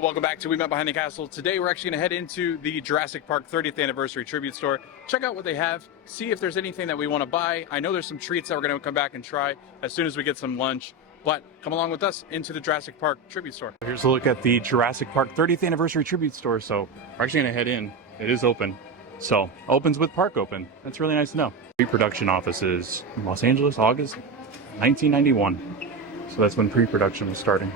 Welcome back to We Met Behind the Castle. Today we're actually going to head into the Jurassic Park 30th Anniversary Tribute Store. Check out what they have, see if there's anything that we want to buy. I know there's some treats that we're going to come back and try as soon as we get some lunch. But come along with us into the Jurassic Park Tribute Store. Here's a look at the Jurassic Park 30th Anniversary Tribute Store. So we're actually going to head in. It is open. So opens with park open. That's really nice to know. Pre-production offices in Los Angeles, August 1991. So that's when pre-production was starting.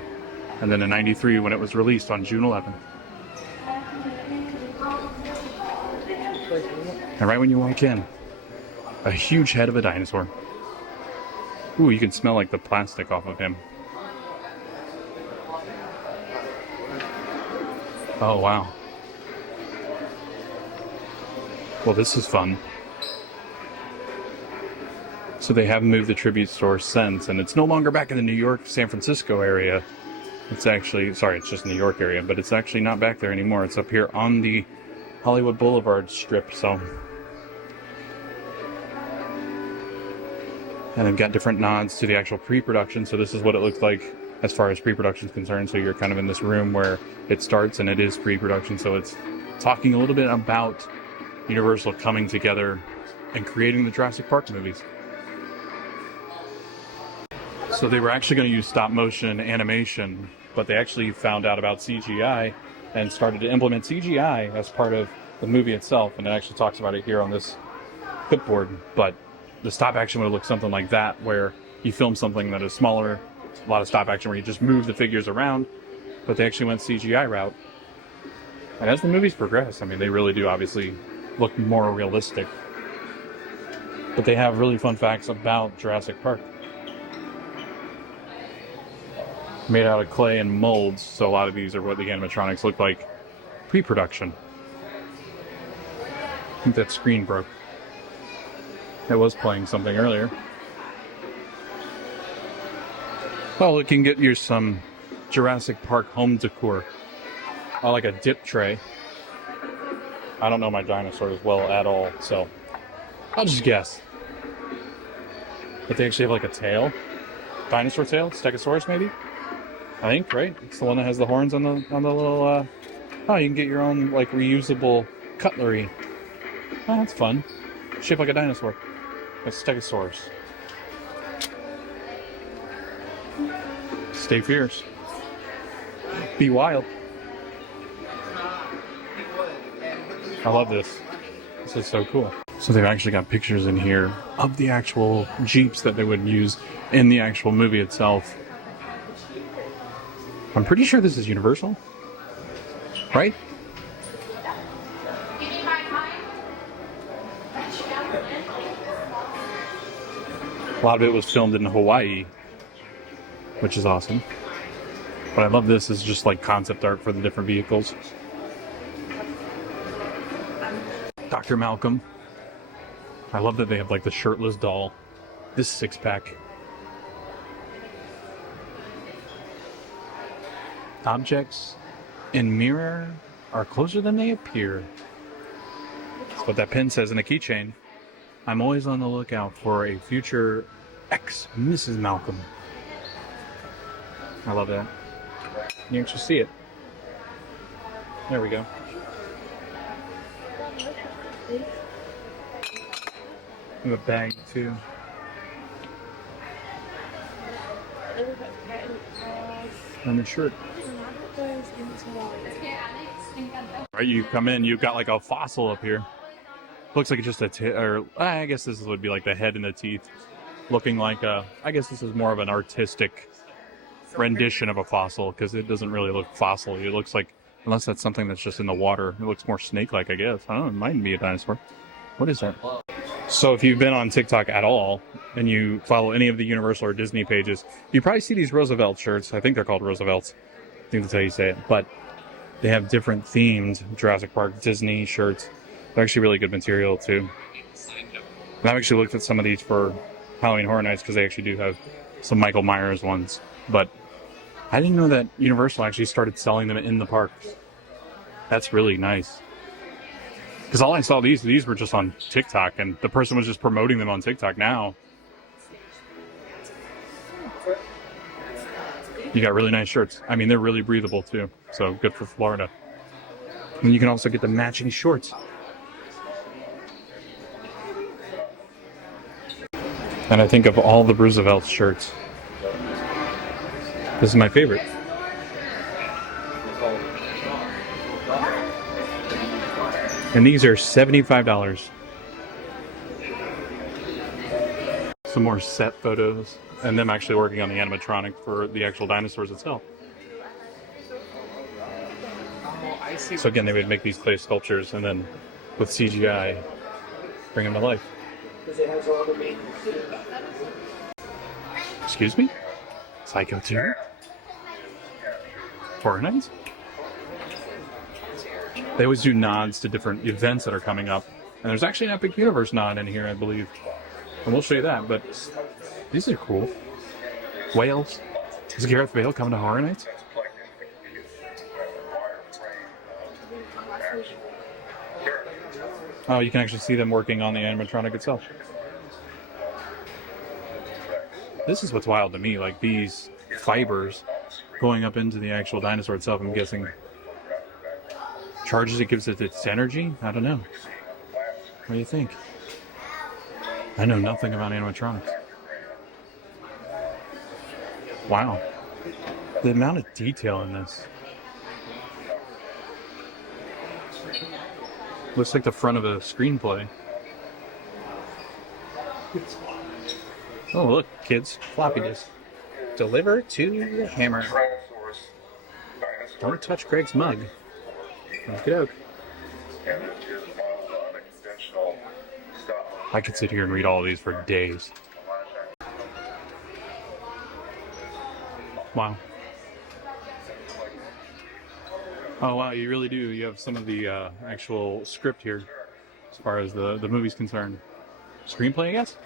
And then in 93 when it was released on June 11th. And right when you walk in, a huge head of a dinosaur. Ooh, you can smell like the plastic off of him. Oh, wow. Well, this is fun. So they have moved the tribute store since, and it's no longer back in the New York, San Francisco area. It's actually, sorry, it's just New York area, but it's actually not back there anymore. It's up here on the Hollywood Boulevard strip, so. And they've got different nods to the actual pre-production, so this is what it looks like as far as pre-production is concerned. So you're kind of in this room where it starts and it is pre-production, so it's talking a little bit about Universal coming together and creating the Jurassic Park movies. So they were actually going to use stop motion animation, but they actually found out about CGI and started to implement CGI as part of the movie itself. And it actually talks about it here on this clipboard. But the stop action would look something like that, where you film something that is smaller, a lot of stop action where you just move the figures around. But they actually went CGI route. And as the movies progress, I mean, they really do obviously look more realistic. But they have really fun facts about Jurassic Park. Made out of clay and molds, so a lot of these are what the animatronics look like pre-production. I think that screen broke. It was playing something earlier. Well, it can get you some Jurassic Park home decor. I like a dip tray. I don't know my dinosaurs well at all, so I'll just guess. But they actually have like a tail. Dinosaur tail? Stegosaurus maybe? I think, right? It's the one that has the horns on the little, oh, you can get your own, like, reusable cutlery. Oh, that's fun. Shaped like a dinosaur. A Stegosaurus. Stay fierce. Be wild. I love this. This is so cool. So they've actually got pictures in here of the actual Jeeps that they would use in the actual movie itself. I'm pretty sure this is Universal, right? A lot of it was filmed in Hawaii, which is awesome. But I love this as just like concept art for the different vehicles. Dr. Malcolm. I love that they have like the shirtless doll. This six-pack. Objects in mirror are closer than they appear. That's what that pin says in a keychain. I'm always on the lookout for a future ex-Mrs. Malcolm. I love that. You can actually see it. There we go. We have a bag too. And a shirt. Right, you come in, you've got like a fossil up here. Looks like it's just or I guess this would be like the head and the teeth. Looking like I guess this is more of an artistic rendition of a fossil, because it doesn't really look fossil. It looks like, unless that's something that's just in the water, it looks more snake-like, I guess. I don't know, it might be a dinosaur. What is that? So if you've been on TikTok at all, and you follow any of the Universal or Disney pages, you probably see these Roosevelt shirts. I think they're called Roosevelts. I think that's how you say it. But they have different themed Jurassic Park Disney shirts. They're actually really good material, too. And I've actually looked at some of these for Halloween Horror Nights, because they actually do have some Michael Myers ones. But I didn't know that Universal actually started selling them in the parks. That's really nice. Because all I saw, these were just on TikTok, and the person was just promoting them on TikTok now. You got really nice shirts. I mean, they're really breathable too, so good for Florida. And you can also get the matching shorts. And I think of all the Roosevelt shirts, this is my favorite. And these are $75. Some more set photos, and them actually working on the animatronic for the actual dinosaurs itself. So again, they would make these clay sculptures and then with CGI bring them to life. Excuse me? Psycho 2? Horror Nights? They always do nods to different events that are coming up. And there's actually an Epic Universe nod in here, I believe. And we'll show you that, but these are cool. Whales. Is Gareth Bale coming to Horror Nights? Oh, you can actually see them working on the animatronic itself. This is what's wild to me, like these fibers going up into the actual dinosaur itself, I'm guessing. Charges it, gives it its energy? I don't know. What do you think? I know nothing about animatronics. Wow. The amount of detail in this. Looks like the front of a screenplay. Oh, look, kids. Floppy disk. Deliver to the hammer. Don't touch Greg's mug. Okey-doke. I could sit here and read all of these for days. Wow. Oh wow, you really do. You have some of the actual script here as far as the movie's concerned. Screenplay, I guess?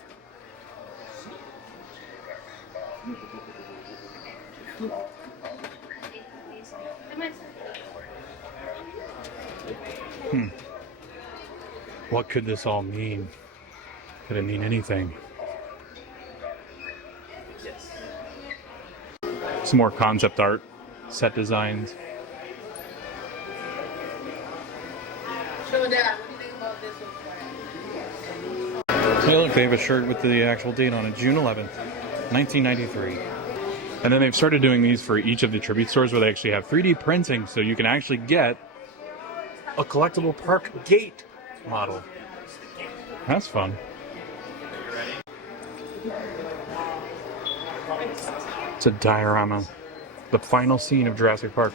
What could this all mean? Could it mean anything? Some more concept art, set designs. Hey look, they have a shirt with the actual date on it, June 11th, 1993. And then they've started doing these for each of the tribute stores where they actually have 3D printing, so you can actually get a collectible park gate model. That's fun. It's a diorama. The final scene of Jurassic Park.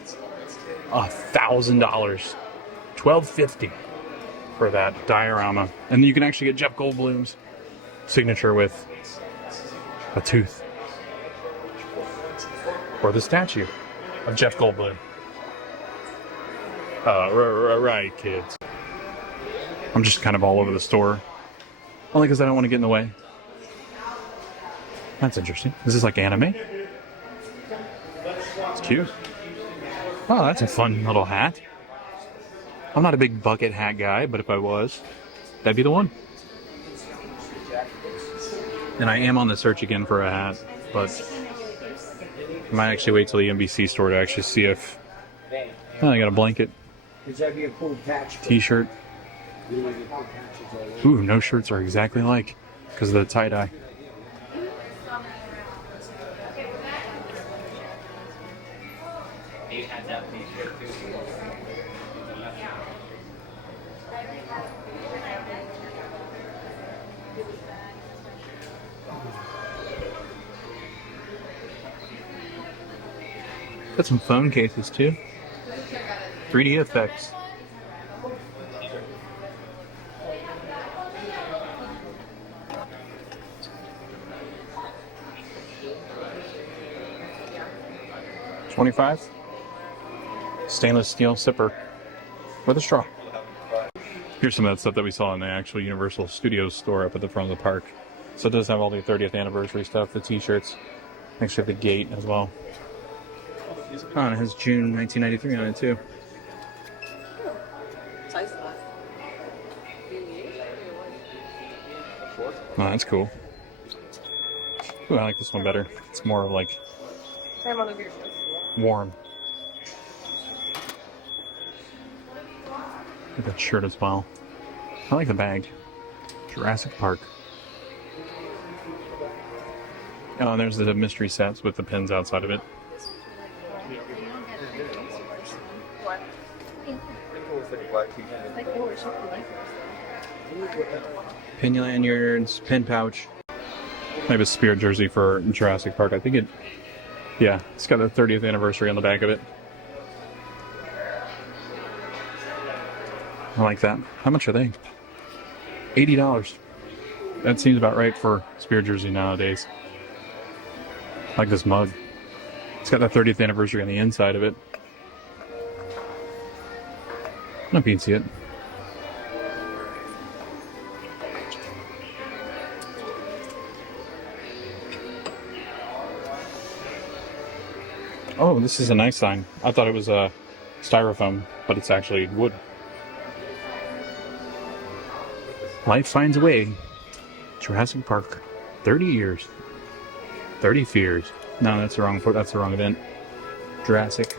$1,000. $1,250 for that diorama. And you can actually get Jeff Goldblum's signature with a tooth. Or the statue of Jeff Goldblum. Right, kids. I'm just kind of all over the store. Only because I don't want to get in the way. That's interesting. Is this like anime? It's cute. Oh, that's a fun little hat. I'm not a big bucket hat guy, but if I was, that'd be the one. And I am on the search again for a hat, but I might actually wait till the NBC store to actually see if... Oh, I got a blanket. T-shirt. Ooh, no shirts are exactly like because of the tie-dye. Got some phone cases too. 3D effects. $25. Stainless steel sipper with a straw. Here's some of that stuff that we saw in the actual Universal Studios store up at the front of the park. So it does have all the 30th anniversary stuff, the t-shirts. Actually the gate as well. Oh, and it has June 1993 on it too. Oh, that's cool. Ooh, I like this one better. It's more like Warm. Get that shirt as well. I like the bag. Jurassic Park. Oh, and there's the mystery sets with the pins outside of it. Pin lanyards, pin pouch. I have a Spirit jersey for Jurassic Park. I think it, yeah, it's got the 30th anniversary on the back of it. I like that. How much are they? $80. That seems about right for Spirit jersey nowadays. I like this mug. It's got the 30th anniversary on the inside of it. I don't know if you can see it. Oh, this is a nice sign. I thought it was a styrofoam, but it's actually wood. Life finds a way. Jurassic Park. 30 years. 30 fears. No, that's the wrong event. Jurassic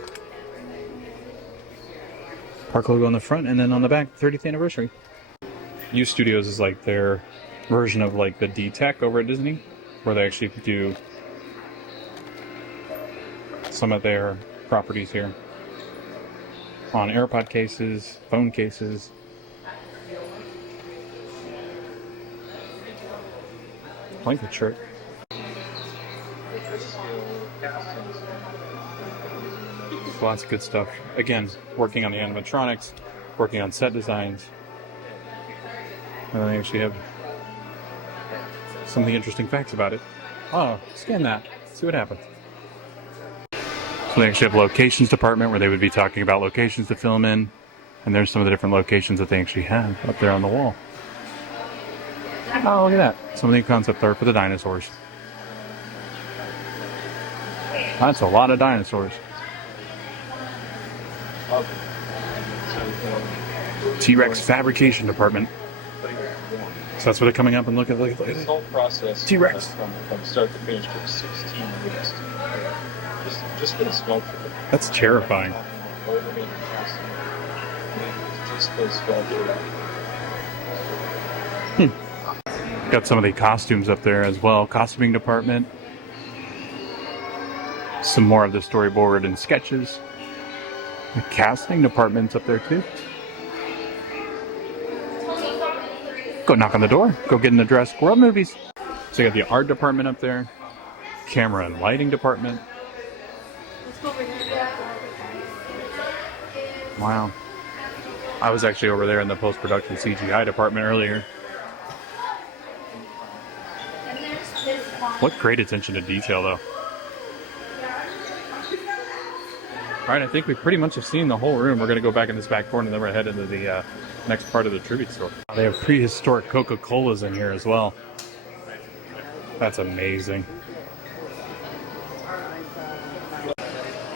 Park logo on the front, and then on the back, 30th anniversary. U Studios is like their version of like the D-Tech over at Disney, where they actually do some of their properties here on AirPod cases, phone cases. I like the shirt. Lots of good stuff. Again, working on the animatronics, working on set designs. And I actually have some of the interesting facts about it. Oh, scan that. See what happens. So they actually have a locations department where they would be talking about locations to film in. And there's some of the different locations that they actually have up there on the wall. Oh, look at that. Some of the concept art for the dinosaurs. That's a lot of dinosaurs. T-Rex fabrication department. So that's what they're coming up and look at. This whole process T-Rex from start to finish took 16 weeks. Just for the sculpture. That's terrifying. Just the sculpture. Got some of the costumes up there as well. Costuming department. Some more of the storyboard and sketches. The casting department's up there too. Go knock on the door. Go get in the Jurassic World movies. So you got the art department up there. Camera and lighting department. Wow. I was actually over there in the post-production CGI department earlier. What great attention to detail, though. Alright, I think we pretty much have seen the whole room. We're going to go back in this back corner and then we're headed into the next part of the tribute store. They have prehistoric Coca-Colas in here as well. That's amazing.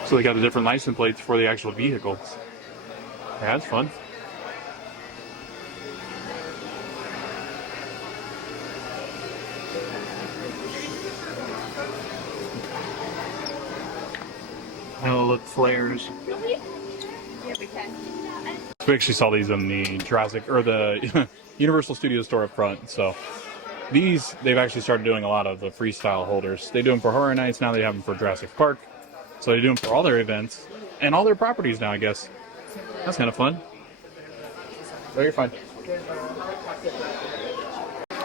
So they got the different license plates for the actual vehicles. Yeah, that's fun. Oh, look, flares. Yeah, we can. We actually saw these in the Jurassic, or the Universal Studios store up front. So these, they've actually started doing a lot of the freestyle holders. They do them for Horror Nights, now they have them for Jurassic Park. So they do them for all their events and all their properties now, I guess. That's kind of fun. Oh, you're fine.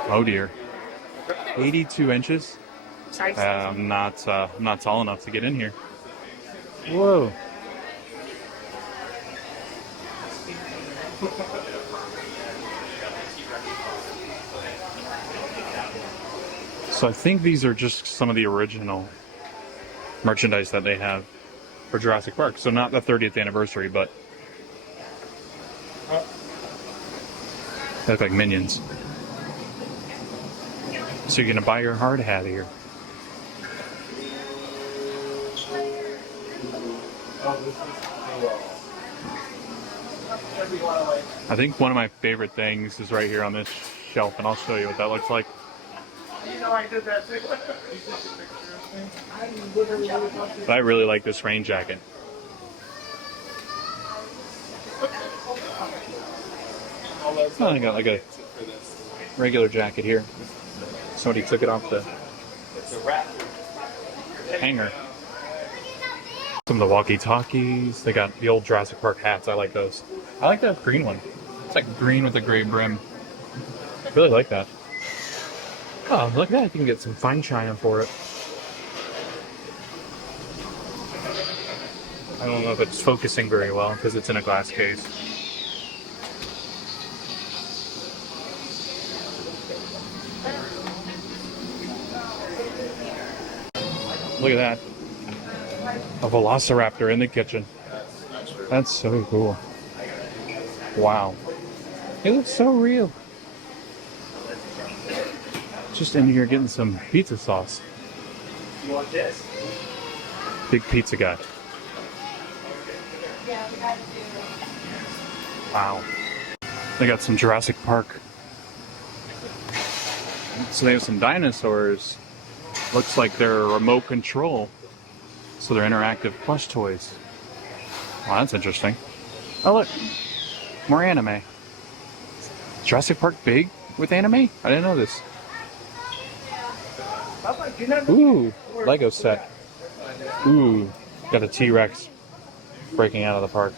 Oh dear. 82 inches. Sorry. I'm not tall enough to get in here. Whoa. So I think these are just some of the original merchandise that they have for Jurassic Park. So not the 30th anniversary, but they look like minions. So you're gonna buy your hard hat here. I think one of my favorite things is right here on this shelf, and I'll show you what that looks like. You know I did that too. But I really like this rain jacket. Oh, I got like a regular jacket here. Somebody took it off the hanger. Some of the walkie-talkies. They got the old Jurassic Park hats. I like those. I like that green one. It's like green with a gray brim. I really like that. Oh, look at that. You can get some fine china for it. I don't know if it's focusing very well because it's in a glass case. Look at that. A velociraptor in the kitchen. That's so cool. Wow. It looks so real. Just in here getting some pizza sauce. You want this? Big pizza guy. Wow. They got some Jurassic Park. So they have some dinosaurs. Looks like they're remote control. So they're interactive plush toys. Wow, that's interesting. Oh look, more anime. Jurassic Park big with anime? I didn't know this. Ooh, Lego set. Ooh, got a T-Rex breaking out of the park.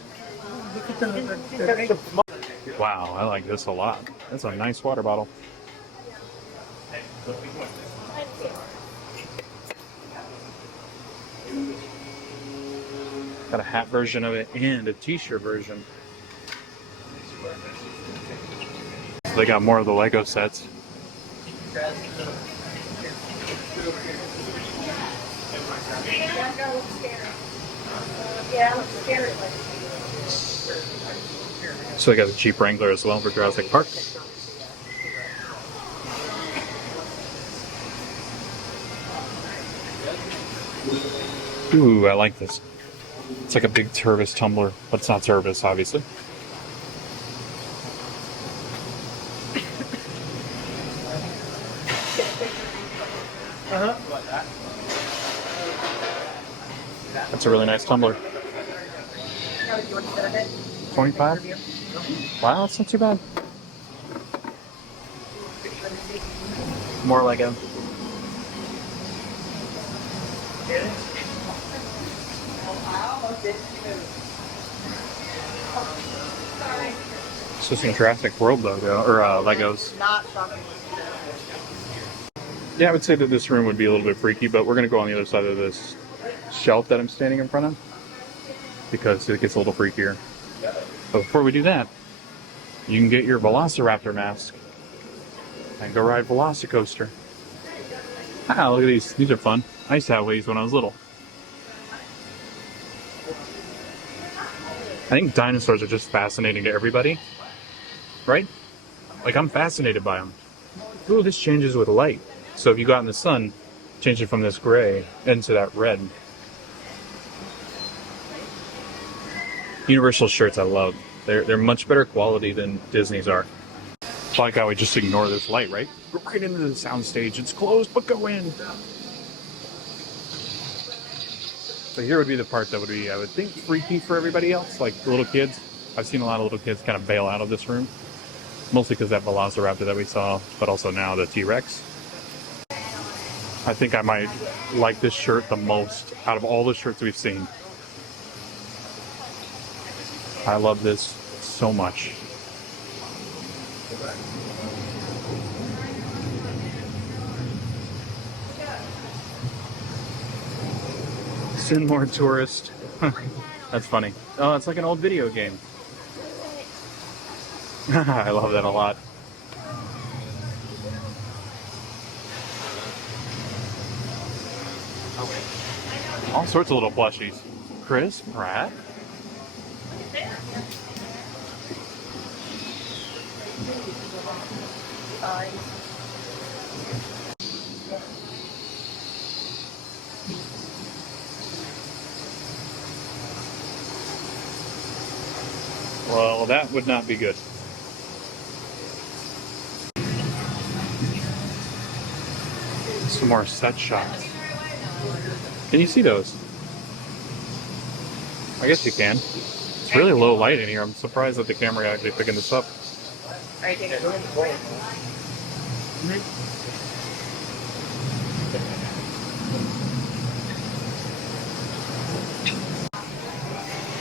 Wow, I like this a lot. That's a nice water bottle. Got a hat version of it and a t-shirt version. So they got more of the Lego sets. So they got a Jeep Wrangler as well for Jurassic Park. Ooh, I like this. It's like a big Tervis tumbler, but it's not Tervis, obviously. That's a really nice tumbler. 25? Wow, that's not too bad. More Lego. So some Jurassic World logo or Legos. Yeah, I would say that this room would be a little bit freaky, but we're gonna go on the other side of this shelf that I'm standing in front of because it gets a little freakier. But before we do that, you can get your Velociraptor mask and go ride Velocicoaster. Ah, look at these. These are fun. I used to have these when I was little. I think dinosaurs are just fascinating to everybody, right? Like, I'm fascinated by them. Ooh, this changes with light. So if you go out in the sun, change it from this gray into that red. Universal shirts I love. They're much better quality than Disney's are. It's like how we just ignore this light, right? Go right into the sound stage. It's closed, but go in. So here would be the part that would be, I would think, freaky for everybody else, like the little kids. I've seen a lot of little kids kind of bail out of this room. Mostly because that Velociraptor that we saw, but also now the T-Rex. I think I might like this shirt the most out of all the shirts we've seen. I love this so much. Sin more tourist. That's funny. Oh, it's like an old video game. I love that a lot. All sorts of little plushies. Chris Pratt. Well, that would not be good. Some more set shots. Can you see those? I guess you can. It's really low light in here. I'm surprised that the camera actually picking this up. Alright, take it.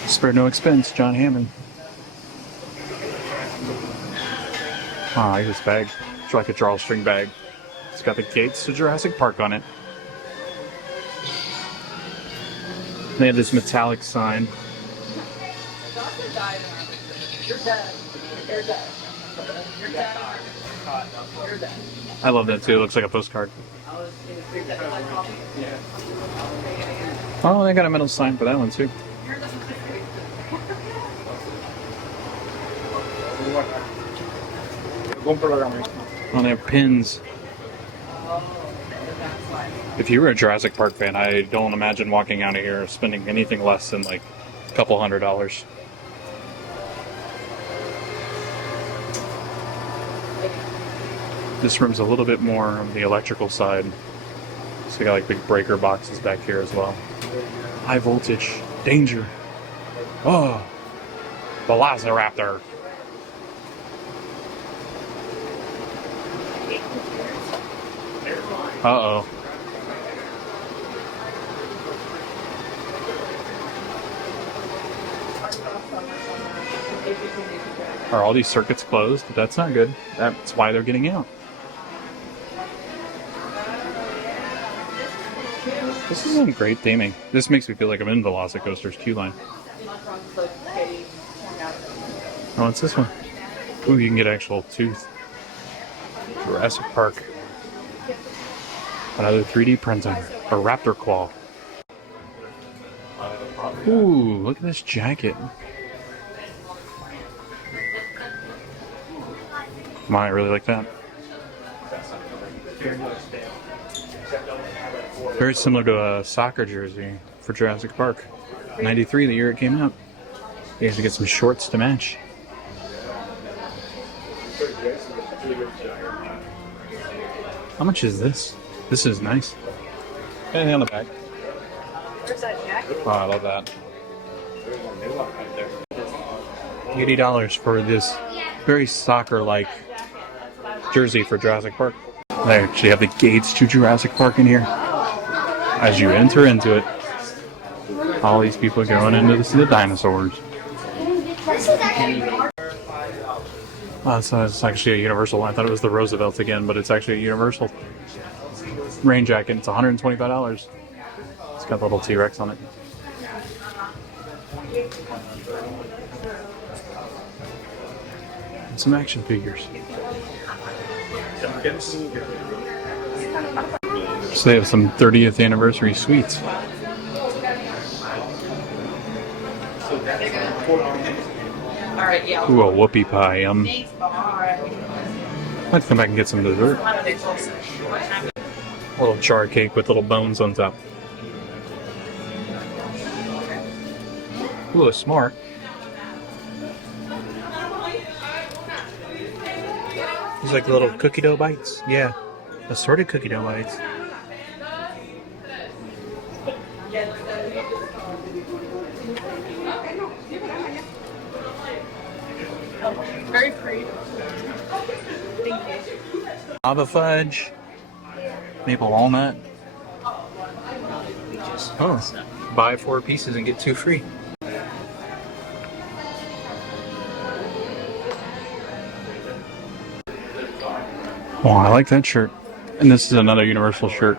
Spare no expense, John Hammond. Ah, I like this bag. It's like a drawstring bag. It's got the gates to Jurassic Park on it. They have this metallic sign. I love that too. It looks like a postcard. Oh, they got a metal sign for that one too. Oh, they have pins. If you were a Jurassic Park fan, I don't imagine walking out of here spending anything less than like a couple $100. This room's a little bit more on the electrical side. So you got like big breaker boxes back here as well. High voltage. Danger. Oh. Velociraptor. Uh-oh. Are all these circuits closed? That's not good. That's why they're getting out. This is some great theming. This makes me feel like I'm in Velocicoaster's queue line. Oh, what's this one? Ooh, you can get actual tooth. Jurassic Park. Another 3D printing. A raptor claw. Ooh, look at this jacket. I really like that. Very similar to a soccer jersey for Jurassic Park. 93, the year it came out. You have to get some shorts to match. How much is this? This is nice. Anything on the back? Where's that jacket? Oh, I love that. $80 for this very soccer-like jersey for Jurassic Park. They actually have the gates to Jurassic Park in here. As you enter into it, all these people are going in to see the dinosaurs. Oh, so it's actually a Universal. I thought it was the Roosevelt again, but it's actually a Universal rain jacket. It's $125. It's got the little T-Rex on it. And some action figures. So they have some 30th anniversary sweets. Alright, yeah. Ooh, a whoopie pie. Let's come back and get some dessert. A little char cake with little bones on top. Ooh, smart. These like little cookie dough bites. Yeah, assorted cookie dough bites. Very pretty. Lava fudge. Maple walnut. Oh, buy 4 pieces and get 2 free. Oh, I like that shirt. And this is another Universal shirt.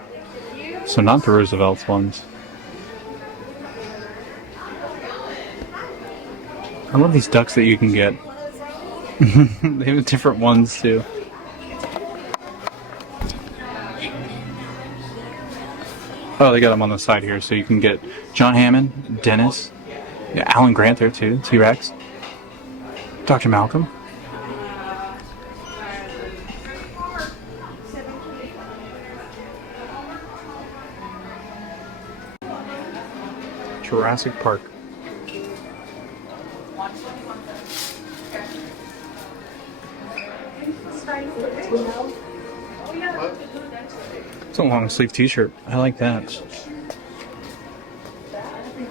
So not the Roosevelt ones. I love these ducks that you can get. They have different ones too. Oh, they got them on the side here, so you can get John Hammond, Dennis, yeah, Alan Grant there too, T-Rex, Dr. Malcolm. Jurassic Park. It's a long sleeve t-shirt. I like that.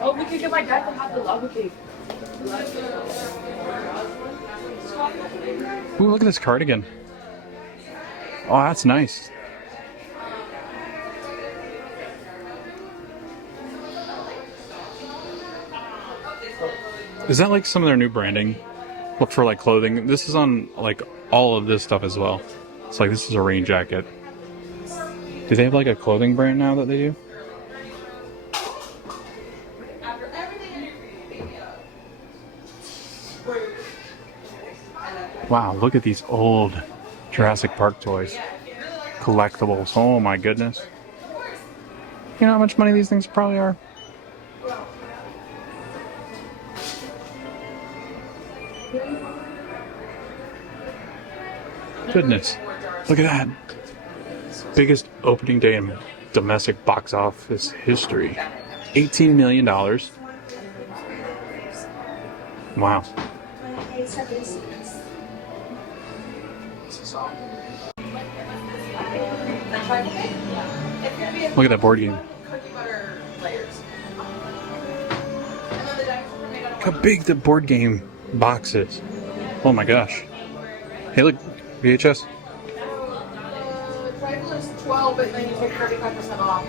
Oh, we could get my dad to have the lava cake. Ooh, look at this cardigan. Oh, that's nice. Is that like some of their new branding? Look for like clothing. This is on like all of this stuff as well. It's like this is a rain jacket. Do they have like a clothing brand now that they do? Wow, look at these old Jurassic Park toys. Collectibles. Oh my goodness. You know how much money these things probably are? Goodness. Look at that. Biggest opening day in domestic box office history. $18 million. Wow. Look at that board game. Look how big the board game box is. Oh my gosh. Hey, look, VHS. Tribal is 12, but then you take 35% off.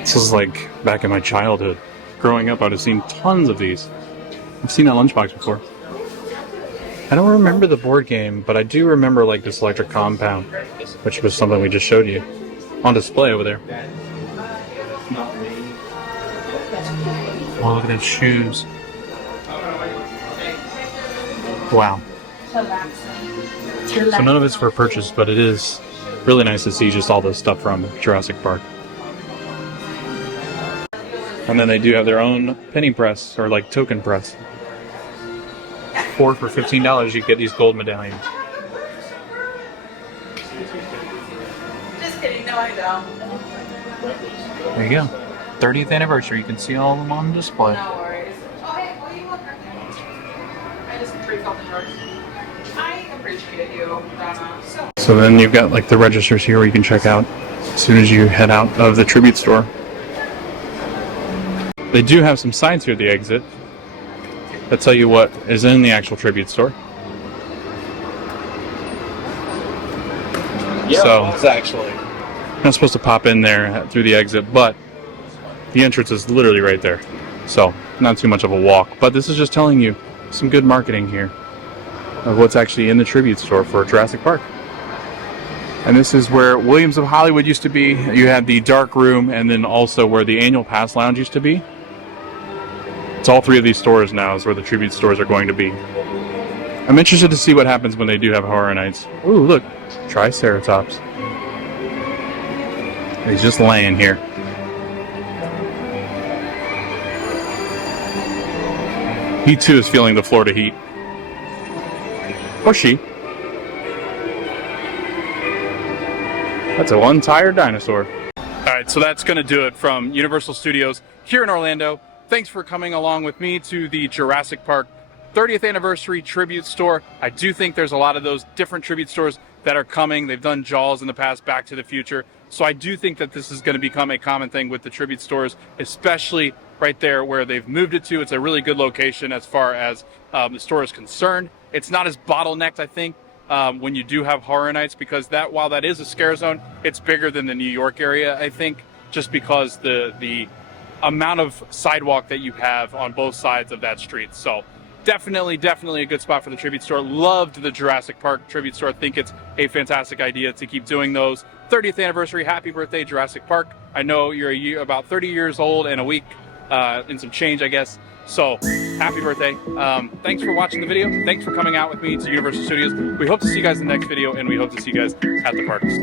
This is like back in my childhood. Growing up, I'd have seen tons of these. I've seen that lunchbox before. I don't remember the board game, but I do remember like this electric compound, which was something we just showed you on display over there. Oh, look at those shoes. Wow. So none of it's for purchase, but it is really nice to see just all this stuff from Jurassic Park. And then they do have their own penny press, or like token press. 4 for $15, you get these gold medallions. Just kidding, no, I don't. There you go. 30th anniversary, you can see all of them on display. No worries. Oh, hey, what do you want? I just refilled the drawers. I appreciate you, Donna. So then you've got like the registers here where you can check out as soon as you head out of the tribute store. They do have some signs here at the exit that tell you what is in the actual tribute store. Yeah, So it's actually. you're not supposed to pop in there through the exit, but the entrance is literally right there. So not too much of a walk, but this is just telling you some good marketing here of what's actually in the tribute store for Jurassic Park. And this is where Williams of Hollywood used to be. You had the dark room, and then also where the annual pass lounge used to be. It's all three of these stores now is where the tribute stores are going to be. I'm interested to see what happens when they do have Horror Nights. Ooh, look, Triceratops. He's just laying here. He too is feeling the Florida heat. Or she. That's a one-tired dinosaur. Alright, so that's going to do it from Universal Studios here in Orlando. Thanks for coming along with me to the Jurassic Park 30th anniversary tribute store. I do think there's a lot of those different tribute stores that are coming. They've done Jaws in the past, Back to the Future. So I do think that this is going to become a common thing with the tribute stores, especially right there where they've moved it to. It's a really good location as far as the store is concerned. It's not as bottlenecked, I think, when you do have Horror Nights, because that, while that is a scare zone, it's bigger than the New York area, I think, just because the amount of sidewalk that you have on both sides of that street. So definitely a good spot for the tribute store. Loved the Jurassic Park tribute store. Think it's a fantastic idea to keep doing those. 30th anniversary, happy birthday, Jurassic Park. I know you're about 30 years old and a week and some change, I guess. So happy birthday. Thanks for watching the video. Thanks for coming out with me to Universal Studios. We hope to see you guys in the next video, and we hope to see you guys at the parks.